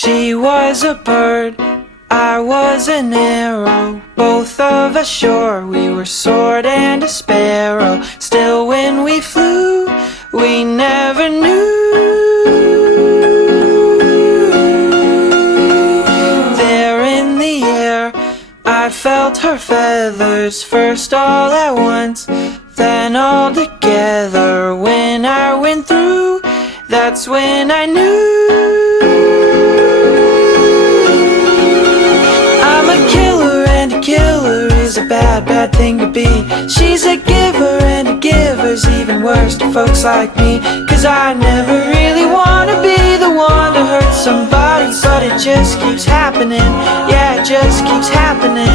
She was a bird, I was an arrow, both of us sure we were sword and a sparrow. Still when we flew, we never knew. There in the air, I felt her feathers, first all at once, then all together. When I went through, that's when I knew. I'm a killer and a killer is a bad, bad thing to be. She's a giver and a giver's even worse to folks like me. Cause I never really wanna be the one to hurt somebody, but it just keeps happening. Yeah, it just keeps happening.